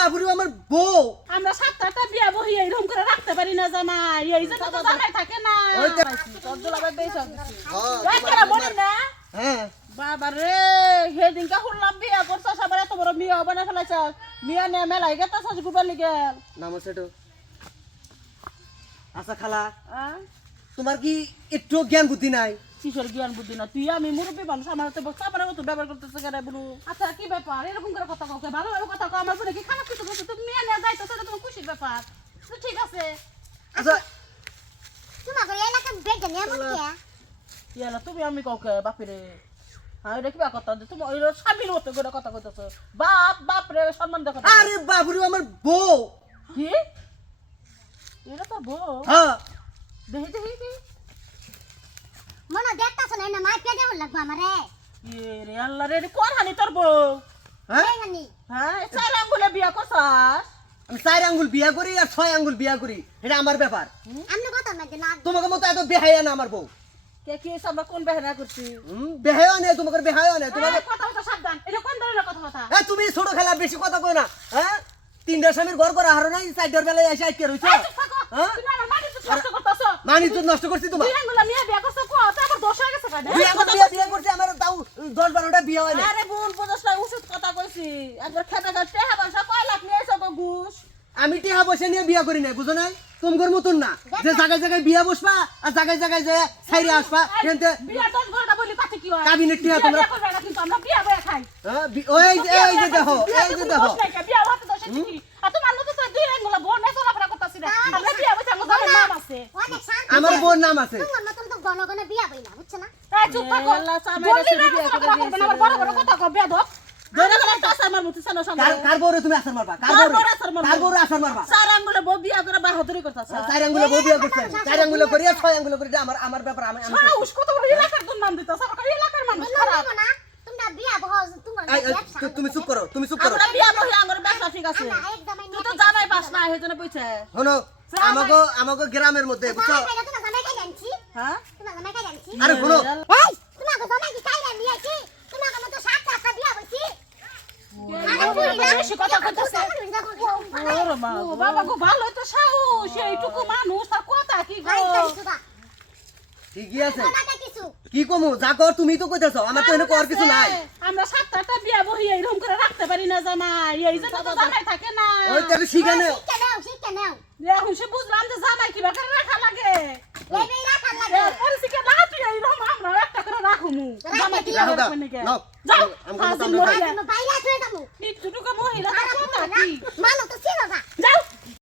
বাবুরে আমার বউ আমরা 7টা বিয়া বহি এইরকম করে রাখতে পারি না জামাই এই জন্য তো জামাই থাকে না ওই তো তোর দুলাভাই বেশা হ্যাঁ একেরা মনে না হ্যাঁ বাবা রে সেদিনকে শুনলাম বিয়া করছো সবার এত বড় মিয়া বানা ফেলাইছ মিয়া নে মেলাই গেতাছ গুবার লিগে নাম সেটো আচ্ছা খালা আ তোমার কি একটু জ্ঞান বুদ্ধি নাই কিশোর জ্ঞান বুদ্ধি না তুই আমি মুরব্বী মানুষ আমার হাতে বক্সা আমার মতো ব্যবহার করতেছে কেন বলু আচ্ছা কি ব্যাপার এরকম করে কথা কাউকে ভালোভাবে কথা কও আমার বলে কি খারাপ কিছু বলছো তুমি মেয়ে নিয়ে যাইতো সেটা তোমার খুশির ব্যাপার তো ঠিক আছে আচ্ছা তোমাকে এলাকা বেড নিয়ে মত কে ইয়ালা তুমি আমি কাউকে বাপিরে হ্যাঁ এটা কিবা কথা তুমি ওই স্বামীর মতো করে কথা কইতেছো বাপ রে সম্মান দেখো আরে বাবুরে আমার বউ কি এটা তো বউ হ্যাঁ দেখি মনে দেখতাছ না না মাই পেডে লাগবো আমারে ইয়ে রে আল্লাহ রে কোন হানি তোর বউ হ্যাঁ এইখানি হ্যাঁ চার আঙ্গুলে বিয়া করছাস আমি 4 আঙ্গুল বিয়া করি আর 6 আঙ্গুল বিয়া করি এটা আমার ব্যাপার আমনে কথা না না তোমাকে মতো এত বেহায়া না আমার বউ কে কি আমরা কোন বেহনা করছি বেহায়া নেই তোমাকে বেহায়া নেই তোমাকে কথা কথা সাবধান এটা কোন ধরনের কথা হ্যাঁ তুমি ছোট খেলা বেশি কথা কই না হ্যাঁ 3টা স্বামীর ঘর করা হারো নাই 4টার বেলায় এসে আইতে রইছো হ্যাঁ তুমি আমার মাটি তো নষ্ট করতেছো মানি তো নষ্ট করছি তোমার তুই আঙ্গুলা মিয়া বিয়া করছ কো তা আবার দোষ হয়ে গেছে কেন বিয়া করছি আমার তাও 10-12টা বিয়া হয় না আরে ভুল বুঝছ না উচিত কথা কইছি একবার খেতে খেতে টেহা পয়সা কয় লাখ নিয়ে এসো গো ঘুষ আমি টিহা পয়সা নিয়ে বিয়া করি নাই বুঝো নাই তোমার মতন না যে জায়গায় জায়গায় বিয়া বসবা আর জায়গায় জায়গায় যে ছাইরে আসবা কিন্তু বিয়া 10 ঘন্টা বলি পাতে কি হয় কাবিনেট টিহা তোমরা করবে না কিন্তু আমরা বিয়া বয়া খাই হ্যাঁ, ওই যে দেখো এই যে দেখো বিয়া হতে দোষ কি আর তোমার মতো তো দুই আঙ্গুলা বোন না চলাফেরা করতাছি না আমরা বিয়া বসে আমার নাম আছে অনেক শান্ত আমার বোন নাম আছে তোমার মতন তো গণ গণ বিয়া বই না বুঝছ না এই চুপ থাকো আল্লাহ, বললি না কথা বলবে না, আবার বড় বড় কথা কও বেয়াদব ধরে গেলে একটা আমার মতো সানো সঙ্গে কার বউরে তুমি আসার মারবা কার বউরে আছাড় মারবা? কার বউরে আসার মারবা চার আঙ্গুলে বউ বিয়া করে বাহাদুরি করতাছ 4 আঙ্গুলে বউ বিয়া করছে 4 আঙ্গুলে করি আর 6 আঙ্গুলে করি এটা আমার ব্যাপার আমি আমি সাহস কত বড় এলাকার তোর নাম দিতাছ আমার এলাকার মানুষ খারাপ না তোমরা বিয়া বহ তোমার এই, তুমি চুপ করো আমরা বিয়া বহি আমার ব্যবসা ঠিক আছে আমরা একদমই তুই তো জানাই পাস না হেজনে পয়সা শোনো আমাগো গ্রামের মধ্যে বুঝছো তোমার জামাই কাই জানছি হ্যাঁ তোমার জামাই কাই জানছি আরে শোনো এই তোমার জামাই কি কাই জানি আছি তোমার মতো 7টা বিয়া বইছি বেশি কথা কইতাছে ওরে মা বাবা গো ভালো তো সাহস এইটুকু মানুষ আর কথা কি গো ঠিকই আছে কি কমু যা কর তুমি তো কইতাছো আমার তো এনে কর কিছু নাই আমরা 7টা বিয়া বহি এইরকম করে রাখতে পারি না জামাই এই জন্য তো জামাই থাকে না ওই তাহলে শিখানে শিখে নাও এখন সে বুঝলাম যে জামাই কিবা করে রাখা লাগে এই রাখার লাগে পরিস্থিতি না তুই এইরকম আমরা একটা করে রাখুমু জামাই কি রাখো গা, রাখবে নাকি নাও, যাও আমাকে ফাজিল আমরা মহিলা বাইরে থুয়ে দাও একটুটুকু মহিলা কথা কি মানো তো ছিল না